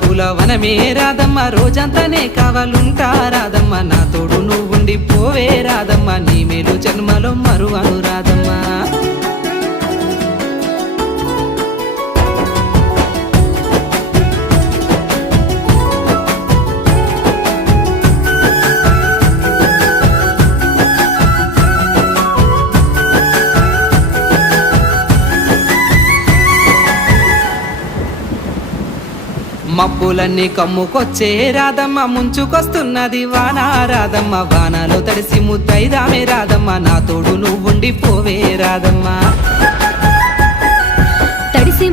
పులవనమే రాదమ్మ రోజంతానే కావాలుంటా రాదమ్మ నా తోడు నువ్వుండి పోవే రాదమ్మ నీ మేలు జన్మలో మరువను రాదమ్మ మబ్బులన్నీ కమ్ముకొచ్చే రాదమ్మ ముంచుకొస్తున్నది వాన రాదమ్మ వానలో తడిసి ముద్దైదామే రాదమ్మ నా తోడు నువ్వుండి పోవే రాదమ్మ తడిసి